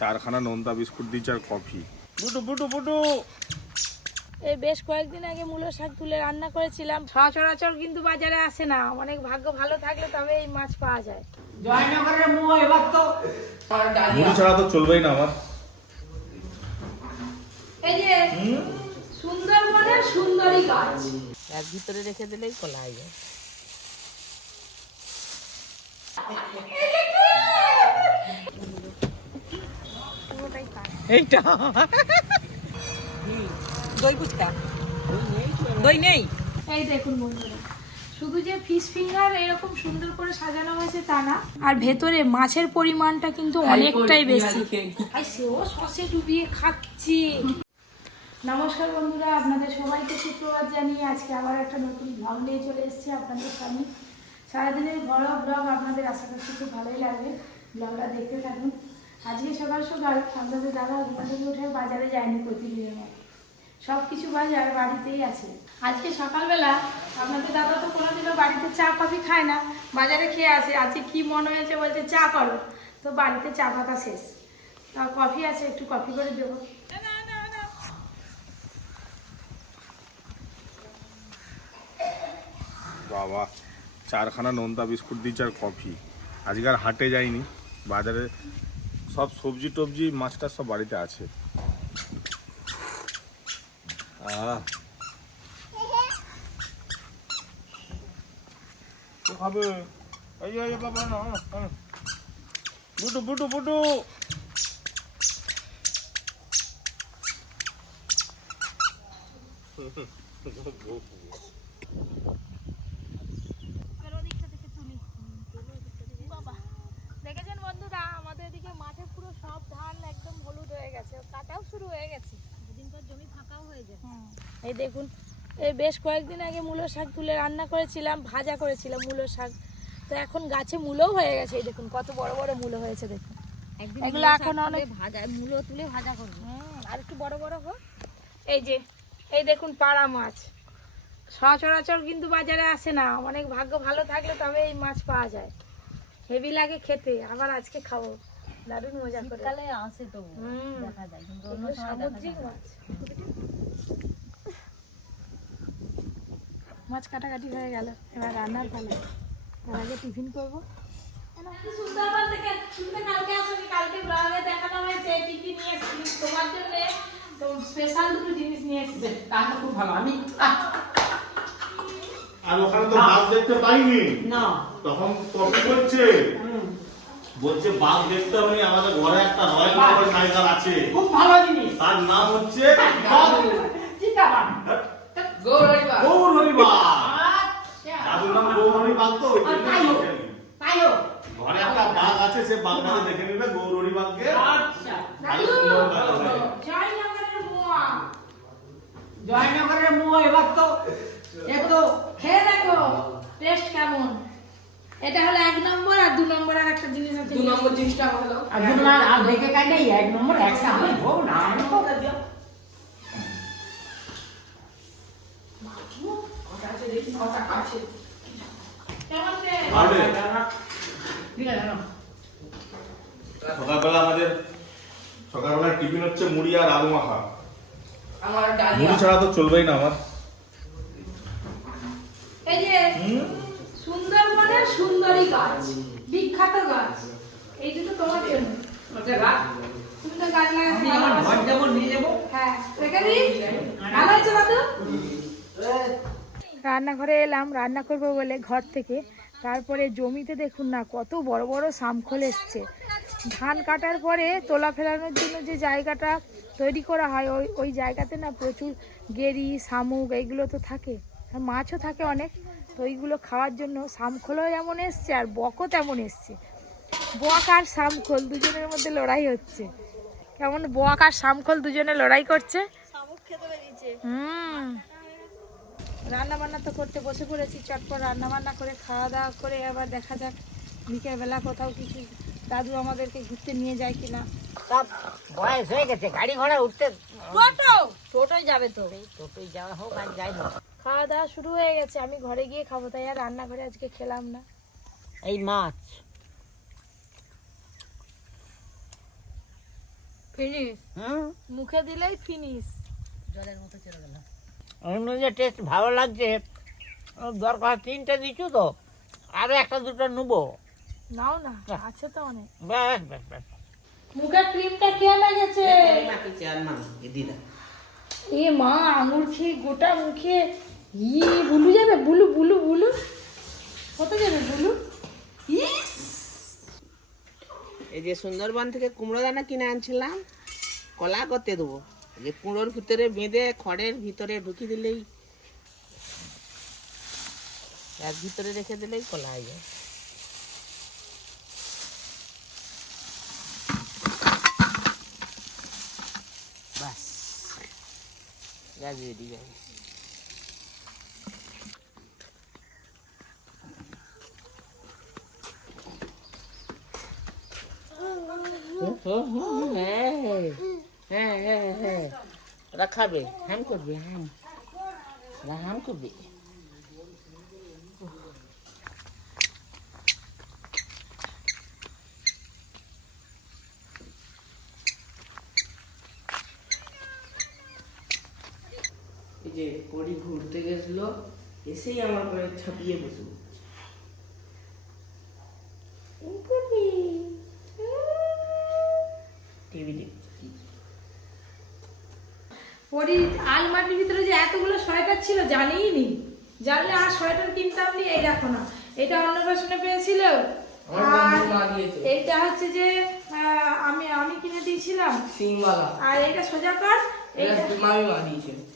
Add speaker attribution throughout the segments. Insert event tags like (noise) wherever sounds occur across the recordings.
Speaker 1: চারখানা নোনতা বিস্কুট দিচ্ছে আর কফি। বুটু বুটু বুটু।
Speaker 2: এই বেশ কয়েকদিন আগে মূলো শাক তুলে রান্না করেছিলাম। সচরাচর কিন্তু বাজারে আসে না। অনেক ভাগ্য ভালো থাকলে তবে এই মাছ পাওয়া যায়।
Speaker 3: জয়নগরের মুখ এবার তো
Speaker 1: মুড়ি ছাড়া তো চলবেই না আমার।
Speaker 2: এই যে সুন্দরবনের সুন্দরী গাছ।
Speaker 3: এর ভিতরে রেখে দিলেই খোলা হয়ে যায় এইটা। দই ফুচকা। দই নেই?
Speaker 2: এই দেখুন বন্ধুরা শুধু যে ফিশ ফিঙ্গার এরকম সুন্দর করে সাজানো হয়েছে তা না আর ভেতরে মাছের পরিমাণটা কিন্তু অনেকটাই বেশি। আর সেও সসে ডুবিয়ে খাচ্ছি। নমস্কার বন্ধুরা আপনাদের সবাইকে সুপ্রভাত জানিয়ে আজকে আবার একটা নতুন ব্লগ নিয়ে চলে এসেছি আপনাদের সামনে। সারাদিনের ঘরোয়া ব্লগ আপনাদের আশা করছি খুব ভালোই লাগবে। ব্লগটা দেখতে থাকুন। আজকে সকাল সকাল আপনাদের দাদা ঘুম থেকে উঠে বাজারে যায়নি প্রতিদিনের মতো। সব কিছু বাজার বাড়িতেই আছে। আজকে সকালবেলা আপনাদের দাদা তো কোনোদিনও বাড়িতে চা, কফি খায় না। বাজারে খেয়ে আসে। আজকে কি মনে হয়েছে বলছে, চা করো। তো বাড়িতে চা পাতা শেষ। তা কফি আছে, একটু কফি করে দেবো।
Speaker 1: বাবা, চারখানা নোনতা বিস্কুট দিচ্ছে আর কফি। আজকে আর হাটে যাইনি। বাজারে সব সবজি টবজি মাছটা সব বাড়িতে আছে। খাবে? বাবা না। বুটু বুটু (laughs)
Speaker 2: দেখেছেন বন্ধুরা আমাদের এদিকে মাঠে পুরো সব ধান একদম হলুদ হয়ে গেছে কাটাও শুরু হয়ে গেছে দুদিনকার জমি ফাঁকাও হয়ে যায় এই দেখুন এই বেশ কয়েকদিন আগে মূলো শাক তুলে রান্না করেছিলাম ভাজা করেছিলাম মূলো শাক। তো এখন গাছে মূলোও হয়ে গেছে এই দেখুন কত বড় বড় মূলো হয়েছে দেখুন। এগুলো এখন অনেক
Speaker 3: ভাজা মূলো তুলে ভাজা করব।
Speaker 2: আর একটু বড় বড় হোক। এই যে এই দেখুন পাড়া মাছ। সচরাচর কিন্তু বাজারে আসে না অনেক ভাগ্য ভালো থাকলে তবে এই মাছ পাওয়া যায়। হেভি লাগে খেতে আবার আজকে খাব। দারুণ মজা করে।
Speaker 3: আসে তো
Speaker 2: হুম।
Speaker 3: দেখা যায় কিন্তু
Speaker 2: সামুদ্রিক মাছ। মাছ কাটাকাটি হয়ে গেল। এবার রান্নার পালা। তার আগে টিফিন করব। সুন্দরবন থেকে তুমি তো কালকে আসোনি কালকে ব্লগে দেখানো হয়েছে কি কি নিয়ে এসেছি তোমার জন্য তো স্পেশাল দুটো জিনিস নিয়ে এসেছি
Speaker 3: তাহলে খুব ভালো আমি
Speaker 1: আর ওখানে তো দেখতে পাইনি।
Speaker 3: না।
Speaker 1: তখন কপি করছে?
Speaker 3: হুম,
Speaker 1: বলছে বাঘ দেখতে হবে আমাদের ঘরে একটা রয়্যাল বেঙ্গল টাইগার আছে।
Speaker 3: খুব ভালো জিনিস।
Speaker 1: তার নাম হচ্ছে
Speaker 3: চিতাবাঘ। গৌরবা
Speaker 1: গৌরহরি বাঘ
Speaker 3: আচ্ছা।
Speaker 1: দাদুর নাম গৌরহরি বাঘ তো ঘরে একটা বাঘ আছে সে বাঘটাকে দেখে নিবে গৌরহরি বাঘকে
Speaker 3: আচ্ছা।
Speaker 2: জয়নগরের মোয়া।
Speaker 3: এবার তো এ তো
Speaker 2: খেয়ে দেখো টেস্ট কেমন? এটা হলো এক নম্বর আর দু নম্বর আর একটা জিনিস আছে।
Speaker 4: দু নম্বর জিনিসটা হলো
Speaker 3: আর দুটো আর আর দেখে কাই নাই এক নম্বর আমি ভোগ না
Speaker 4: দেখি কটা আছে।
Speaker 2: কেমন।
Speaker 1: সকালবেলা আমাদের সকালবেলা টিফিন হচ্ছে মুড়ি আর আলু মাখা।
Speaker 4: আমার
Speaker 1: মুড়ি ছাড়া তো চলবেই না আমার।
Speaker 2: এই যে সুন্দরবনের সুন্দরী গাছ বিখ্যাত গাছ। এই দুটো তোমার জন্য।
Speaker 3: রাখ।
Speaker 2: তুমি গাছ লাগাতে
Speaker 3: আমার ঘর। যাব নিয়ে যাব?
Speaker 2: হ্যাঁ। রেখে দিই? ভালো হয়েছে দাদু রান্নাঘরে এলাম রান্না করব বলে ঘর থেকে। তারপরে জমিতে দেখুন না কত বড় বড় সামখোল এসছে। ধান কাটার পরে তোলা ফেলানোর জন্য যে জায়গাটা তৈরি করা হয় ওই ওই জায়গাতে না প্রচুর গেরি শামুক এইগুলো তো থাকে। আর মাছও থাকে অনেক তো ওইগুলো খাওয়ার জন্য শামখোলও যেমন এসছে আর বকও তেমন এসছে। বক আর শামখোল দুজনের মধ্যে লড়াই হচ্ছে। কেমন বক আর শামখোল দুজনে লড়াই করছে? হুম। রান্না বান্না তো করতে বসে পড়েছি চটপট রান্না বান্না করে খাওয়া দাওয়া করে আবার দেখা যাক বিকেলবেলা কোথাও কিছু দাদু আমাদেরকে ঘুরতে নিয়ে যায় কিনা।
Speaker 3: সব বয়স হয়ে গেছে গাড়ি ঘোড়া উঠতে
Speaker 2: টোটো!
Speaker 3: টোটোই যাবে তো। টোটোই যাওয়া হোক আর যাই হোক।
Speaker 2: খাওয়া দাওয়া শুরু হয়ে গেছে আমি ঘরে গিয়ে খাব তাই আর রান্নাঘরে আজকে খেলাম না।
Speaker 3: এই মাছ।
Speaker 2: ফিনিশ? মুখে দিলেই ফিনিশ।
Speaker 3: এমনি যে টেস্ট ভালো লাগছে। ও দরকার তিনটে দিচ্ছ তো? আরও একটা দুটো নেব।
Speaker 2: নাও না আছে তো অনেক।
Speaker 3: ব্যাস ব্যাস ব্যাস।
Speaker 2: মুখের ক্রিমটা কে লাগেছে এ মা আঙুর খেয়ে গোটা মুখে ই বুলু যাবে? বুলু বুলু বুলু কত যাবে বুলু ইস!
Speaker 5: এই যে সুন্দরবন থেকে কুমড়ো দানা কিনে আনছিলাম কলা করতে দেবো। যে কুমড়োর ভিতরে বেঁধে খড়ের ভিতরে ঢুকি দিলেই এর ভিতরে রেখে দিলেই কলা হয়ে যায় বাস গাছ বেরিয়ে যাবে হ্যাঁ হ্যাঁ হ্যাঁ হ্যাঁ। ওরা খাবে, হাম করবে, হাম। ওরা হাম করবে। যে পরি ঘুরতে গেছিল, এসেই আমার করে ছাপিয়ে বসে টিভি দেখছি
Speaker 2: পরি আলমারির ভিতরে যে এতগুলো সোয়েটার ছিল জানিই নি। জানলে আর সোয়েটার কিনতাম নি এই দেখো না। এটা অন্নপ্রাশনে পেয়েছিল। আর এইটা হচ্ছে যে আমি আমি কিনে দিয়েছিলাম। আর এটা সোজা কর।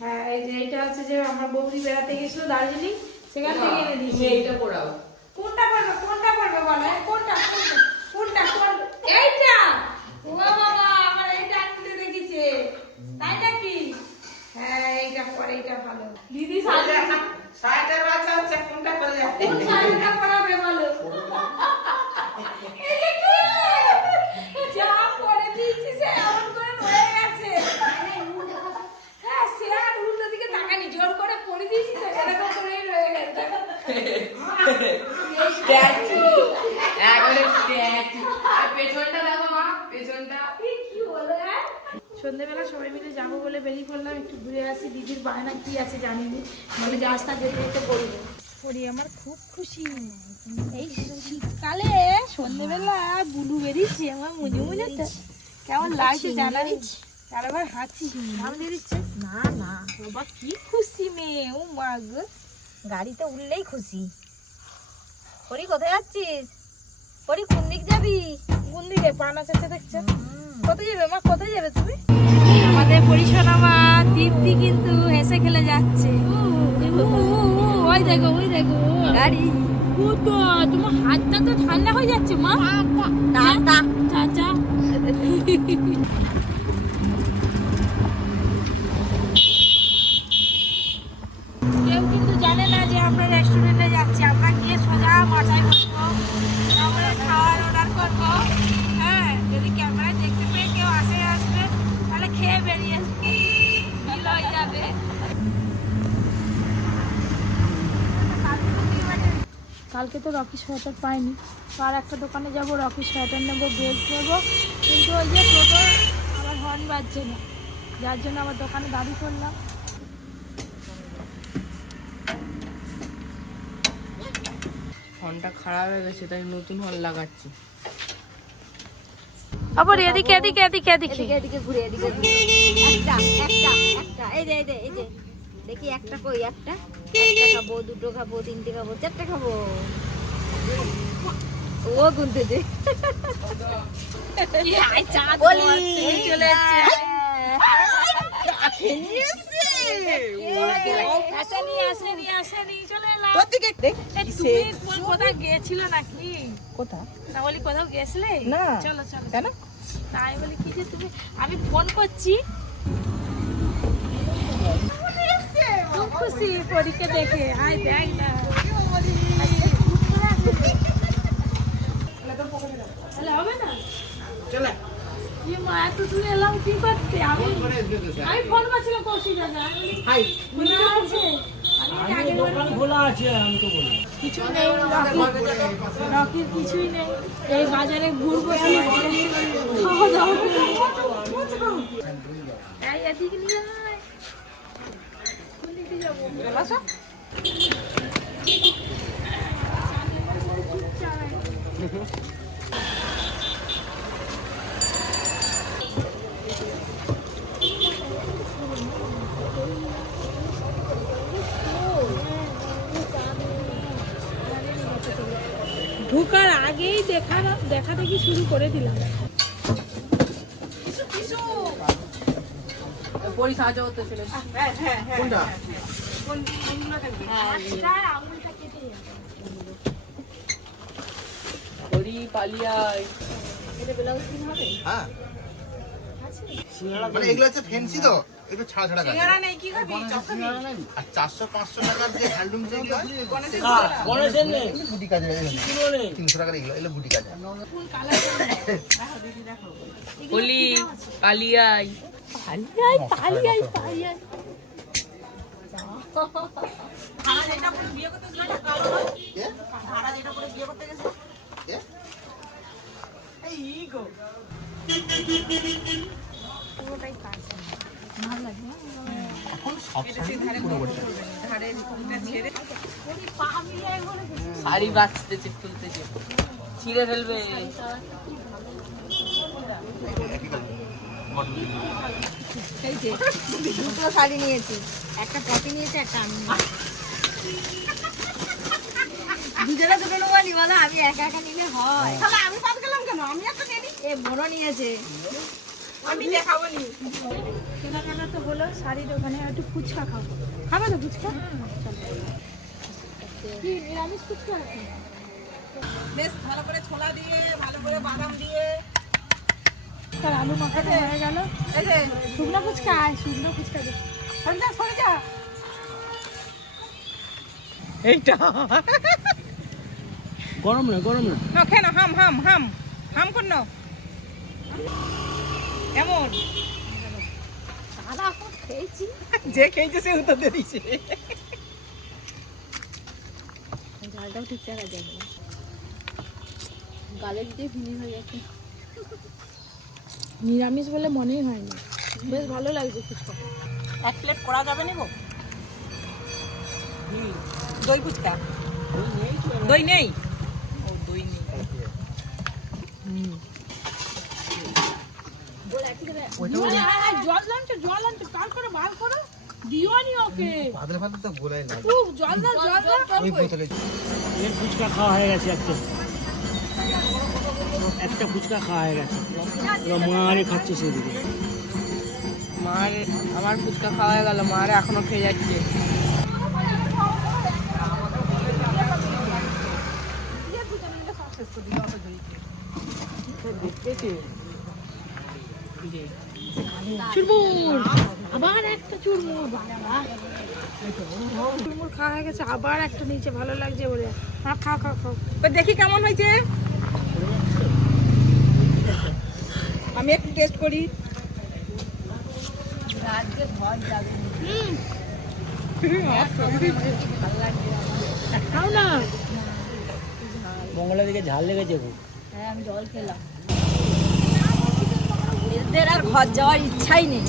Speaker 2: হ্যাঁ এই যে হচ্ছে যে আমার বৌদি বেড়াতে গেছিল দার্জিলিং সেখান থেকে এনে দিয়েছি।
Speaker 5: এইটা পড়াও
Speaker 2: কোনটা পড়বে কোনটা পড়বে বলো? এই কোনটা কোনটা কোনটা কোন এইটা ও বাবা আমার এইটা আনতে দেখেছে তাই নাকি হ্যাঁ এইটা পরে এইটা ভালো। দিদি
Speaker 5: বাচ্চা হচ্ছে কোনটা করে
Speaker 2: কোন শাড়িটা পরাবে বলো? এটা যা পরে দিয়েছি সে এমন করে রয়ে গেছে। হ্যাঁ সে আর উল্টো দিকে তাকানি জোর করে পরে দিয়েছি তো এরকম করেই রয়ে গেছে
Speaker 4: একবারে স্ট্যাচু আর পেছনটা দেখো মা পেছনটা
Speaker 2: কি হলো হ্যাঁ? সন্ধ্যেবেলা সবাই মিলে যাব বলে বেরিয়ে পড়লাম। একটু ঘুরে আসি দিদির বায়না কি আছে জানিনি মানে যে রাস্তা যেতে যেতে বলব পরি আমার খুব খুশি। এই শীতকালে সন্ধ্যেবেলা বুলু বেরিয়েছে আমার মনে মনে তো কেমন লাগছে জানাবি আর আবার হাঁচি। ঘাম বেরিয়েছে
Speaker 6: না না
Speaker 2: বাবা কি খুশি মেয়ে ও মা গো।
Speaker 6: গাড়িতে উঠলেই খুশি। পরি কোথায় যাচ্ছিস? পরি কোন দিক যাবি?
Speaker 2: কোন দিকে? পান আছে দেখছ। কোথায় যাবে মা? কোথায় যাবে তুমি? আমাদের পরিসরা মা দীপ্তি কিন্তু হেসে খেলে যাচ্ছে। ওই দেখো ওই দেখো
Speaker 6: গাড়ি।
Speaker 2: তোমার হাতটা তো ঠান্ডা হয়ে যাচ্ছে মা
Speaker 6: টাটা।
Speaker 2: চাচা কেউ কিন্তু জানে না যে আমরা রেস্টুরেন্টে যাচ্ছি আমরা গিয়ে সোজা মাথায় বসবো তারপরে খাওয়ার অর্ডার করব হ্যাঁ যদি ক্যামেরায় দেখতে পেয়ে কেউ আসে আসবে তাহলে খেয়ে বেরিয়ে বিল হয়ে যাবে কালকে তো রকি সোয়েটার পাইনি। তো আর একটা দোকানে যাব রকি সোয়েটার নেব বেল্ট নেব। কিন্তু ওই যে টোটো আমার হর্ন বাজছে না। যার জন্য আমার দোকানে দাবি করলাম।
Speaker 5: ফোনটা খারাপ হয়ে গেছে তাই নতুন ফোন লাগাচ্ছি।
Speaker 2: আবার এদিকে এদিকে এদিকে এদিকে।
Speaker 6: এদিকে এদিকে ঘুরে এদিকে ঘুরে। একটা একটা একটা। এই যে এই যে এই যে। দেখি একটা কই একটা? একটা খাব দুটো খাব তিনটে খাব চারটে খাব। ও গুনতে
Speaker 2: দে। কোথাও নাকি?
Speaker 5: কোথা?
Speaker 2: না বলি কোথাও গেছিলে
Speaker 5: না।
Speaker 2: চলো চলো
Speaker 5: কেন?
Speaker 2: তাই বলি কি যে তুমি আমি ফোন করছি খুব খুশি পরীকে দেখে। আয় দেখ। না হবে না?
Speaker 5: চলে।
Speaker 2: মা এত দূরে এলাম কি করতে? আমি আমি ফোন করছিলাম কৌশিক দাদা।
Speaker 5: হাই।
Speaker 2: আছে? আমি আগে বলি কিছু নেই। রকি রকির কিছুই নেই। এই বাজারে ঘুরবো খাওয়া দাওয়া ঢুকার আগেই দেখা দেখা দেখি শুরু করে দিলাম।
Speaker 4: পরি সাহায্য করতে চলে পালিয়ায়।
Speaker 7: হ্যাঁ। মানে এগুলো হচ্ছে ফেন্সি তো। একটু ছাড়া ছাড়া আর চারশো পাঁচশো টাকার যে হ্যান্ডলুম যেগুলো
Speaker 3: গণেশের নেই।
Speaker 7: বুটি কাজে
Speaker 3: কিলো নেই।
Speaker 7: তিনশো টাকার এগুলো এগুলো বুটি কাজে
Speaker 4: পলি পালিয়ায়।
Speaker 2: পালিয়াই পালিয়াই পালিয়াই
Speaker 7: বলছে
Speaker 4: শাড়ি বাঁচতেছে খুলতেছে। ছিঁড়ে ফেলবে।
Speaker 6: দুটো শাড়ি নিয়েছি। একটা পপি নিয়েছে একটা আমি দুজনে দুটো নেব নি বলো আমি একা একা নিলে হয়। তাহলে আমি বাদ গেলাম কেন? আমি একটা নিয়ে এ বড় নিয়েছে।
Speaker 2: কেনাকাটা তো হলো শাড়ির ওখানে একটু ফুচকা খাব। খাবে তো ফুচকা? কি নিরামিষ ফুচকা?
Speaker 5: বেশ ভালো করে ছোলা দিয়ে ভালো করে বাদাম দিয়ে
Speaker 2: তার আলু মাখাটা হয়ে গেল। শুকনো ফুচকা আয় শুকনো ফুচকা দে। সরে যা সরে যা।
Speaker 5: এইটা।
Speaker 3: গরম না গরম না।
Speaker 5: না খেয়ে না হাম হাম হাম হাম কর না কেমন?
Speaker 2: সাদা এখন খেয়েছি।
Speaker 5: যে খেয়েছে সে উত্তর দিয়ে দিছে
Speaker 2: ঝালটাও ঠিক জায়গায় যাবে গালে দিতে ভিনি হয়ে যাচ্ছে। নিরামিষ বলে মনেই হয়নি। বেশ ভালো লাগছে ফুচকা।
Speaker 5: এক প্লেট করা যাবে নিব? দই ফুচকা? দই নেই? ও দই নেই।
Speaker 2: জল আনছো জল আনছো। কার করে বার করো। দিওয়ানি ওকে।
Speaker 7: বাদল ফাদল তো গোলাই না।
Speaker 2: উফ, জল দাও জল দাও।
Speaker 7: ওই বোতলে।
Speaker 3: এর ফুচকা খাওয়া হয়ে গেছে একটা একটা ফুচকা খাওয়া হয়ে গেছে। এবার মা আরে খাচ্ছে সেদিকে।
Speaker 4: মার আমার ফুচকা খাওয়া হয়ে গেল মার এখনও খেয়ে যাচ্ছে।
Speaker 2: আবার একটা চুরমুর খাওয়া হয়ে গেছে আবার একটা নিচে ভালো লাগছে বলে। হ্যাঁ খাও খাও খাও।
Speaker 5: তো দেখি কেমন হয়েছে। আমি একটু টেস্ট করি।
Speaker 2: খাও না
Speaker 3: মঙ্গলের দিকে ঝাল লেগেছে খুব।
Speaker 6: হ্যাঁ আমি জল খেলাম। এদের আর ঘর যাওয়ার ইচ্ছাই নেই।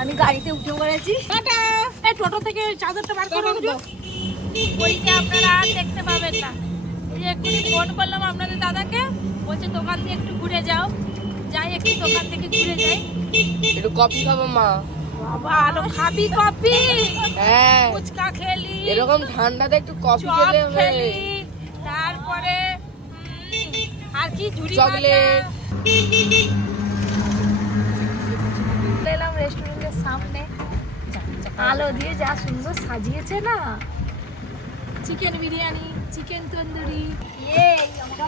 Speaker 6: আমি গাড়িতে উঠে পড়েছি।
Speaker 2: টোটো। থেকে চাদরটা বার করে বুঝো বইকে আপনারা আর দেখতে পাবেন না। এক্ষুনি ফোন করলাম আপনাদের দাদাকে। বলছে দোকান দিয়ে একটু ঘুরে যাও। যাই একটু দোকান থেকে ঘুরে যাই।
Speaker 4: একটু কফি খাব মা।
Speaker 2: বাবা আলো খাবি কফি?
Speaker 4: হ্যাঁ।
Speaker 2: ফুচকা খেলি
Speaker 4: এরকম ঠান্ডাতে একটু কফি খেলে
Speaker 2: খেলি তারপরে আর কি ঝুড়ি
Speaker 4: চকলেট।
Speaker 2: এলাম রেস্টুরেন্টের সামনে। আলো দিয়ে যা সুন্দর সাজিয়েছে না। Chicken biryani chicken tandoori. না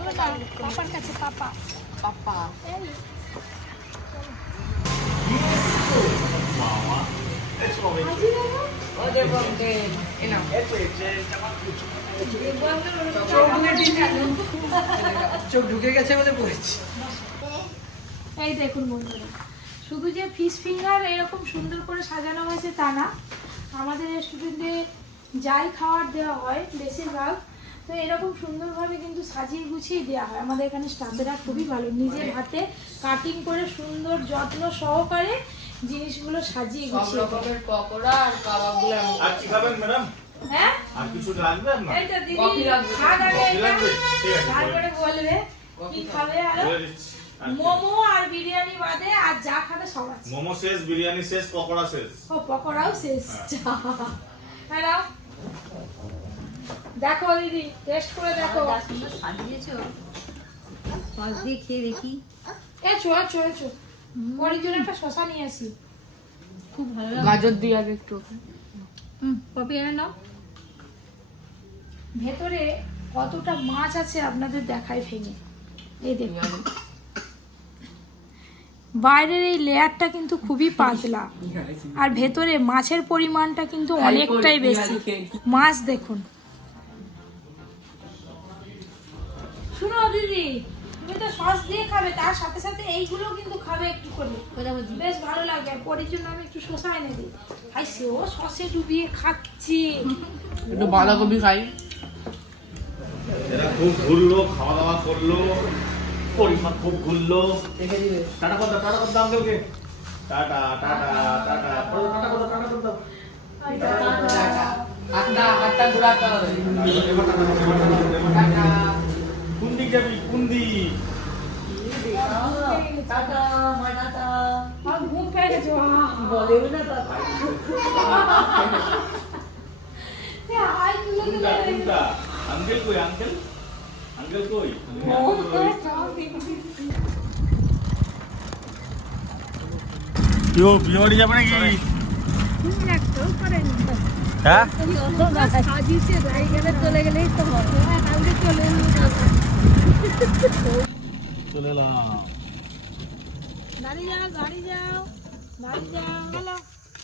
Speaker 2: পাপার কাছে পাপা।
Speaker 4: পাপা। ওদের বলতে এ নাও
Speaker 2: এই দেখুন বন্ধুরা, শুধু যে ফিশ ফিঙ্গার এরকম সুন্দর করে সাজানো হয়েছে তা না, আমাদের রেস্টুরেন্টে যাই খাবার দেওয়া হয় বেশিরভাগ, তো এরকম সুন্দরভাবে কিন্তু সাজিয়ে গুছিয়ে দেওয়া হয়। আমাদের এখানে স্টাফেরা খুবই ভালো, নিজের হাতে কাটিং করে সুন্দর যত্ন সহকারে জিনিসগুলো সাজিয়ে
Speaker 4: সব
Speaker 2: গুছিয়ে।
Speaker 4: রকমের পকোড়া আর কাবাবগুলো
Speaker 1: আর কি খাবেন ম্যাডাম?
Speaker 2: হ্যাঁ?
Speaker 1: আর কিছু লাগবে আপনার?
Speaker 2: এই তো দিদি
Speaker 4: কফি লাগবে।
Speaker 1: কফি লাগবে? ঠিক আছে
Speaker 2: তারপরে বলবে কি খাবে আর? মোমো আর বিরিয়ানি বাদে আর যা খাবে সব আছে।
Speaker 1: মোমো শেষ বিরিয়ানি শেষ পকোড়া শেষ।
Speaker 2: ও পকোড়াও শেষ। হ্যাঁ। নাও। দেখো দিদি টেস্ট করে দেখো।
Speaker 6: সাজিয়েছো? সস দিয়ে খেয়ে দেখি
Speaker 2: এচো এচো এচো জন্য একটা শশা নিয়ে আসি।
Speaker 6: খুব ভালো
Speaker 4: গাজর দিয়ে আগে একটু।
Speaker 6: হুম কপি এনে নাও।
Speaker 2: ভেতরে কতটা মাছ আছে আপনাদের ভেঙে। এই দেখুন। বাইরের এই লেয়ারটা কিন্তু খুবই পাতলা। আর ভেতরে মাছের পরিমাণটা কিন্তু অনেকটাই বেশি। মাছ দেখুন। শুনো দিদি তো সস দিয়ে খাবে তার সাথে সাথে এইগুলো কিন্তু খাবে একটু করে
Speaker 6: কোথা বলছি
Speaker 2: বেশ ভালো লাগে আর পরের জন্য আমি একটু শসা এনে দিই। খাই সেও সসে ডুবিয়ে খাচ্ছি।
Speaker 4: একটু বাঁধাকপি খাই।
Speaker 1: এরা খুব ঘুরলো খাওয়া দাওয়া করল পরিমাণ খুব ঘুরলো। টাটা কত টাটা কত আঙ্কেলকে টাটা টাটা টাটা। বলো টাটা কত টাটা কত
Speaker 4: হাতটা হাতটা ঘুরাতে হবে
Speaker 1: কোন দিক যাবি কোন দিক
Speaker 2: আমার ঘুম পেয়ে গেছে হাই তুলে
Speaker 1: কোনটা কোনটা আঙ্কেল কই আঙ্কেল? আঙ্কেল কই? কেউ বিয়ে বাড়ি যাবে নাকি? হ্যাঁ? চলে এলাম।
Speaker 2: গাড়ি যাও গাড়ি যাও গাড়ি যাও। হ্যালো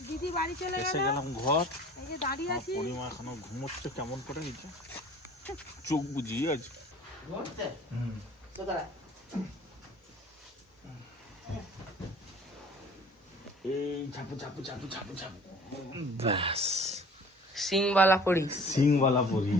Speaker 2: দিদি বাড়ি চলে
Speaker 1: এসে গেলাম ঘর।
Speaker 2: এই যে দাঁড়িয়ে আছি।
Speaker 1: পরিমা এখনও ঘুমোচ্ছে কেমন করে নিচে? চোখ বুঝিয়ে আছে এই ঝাপু ঝাপু ঝাপু ঝাপু। ঝাপু ব্যাস।
Speaker 4: সিংবালা পড়ি
Speaker 1: সিংওয়ালা পরি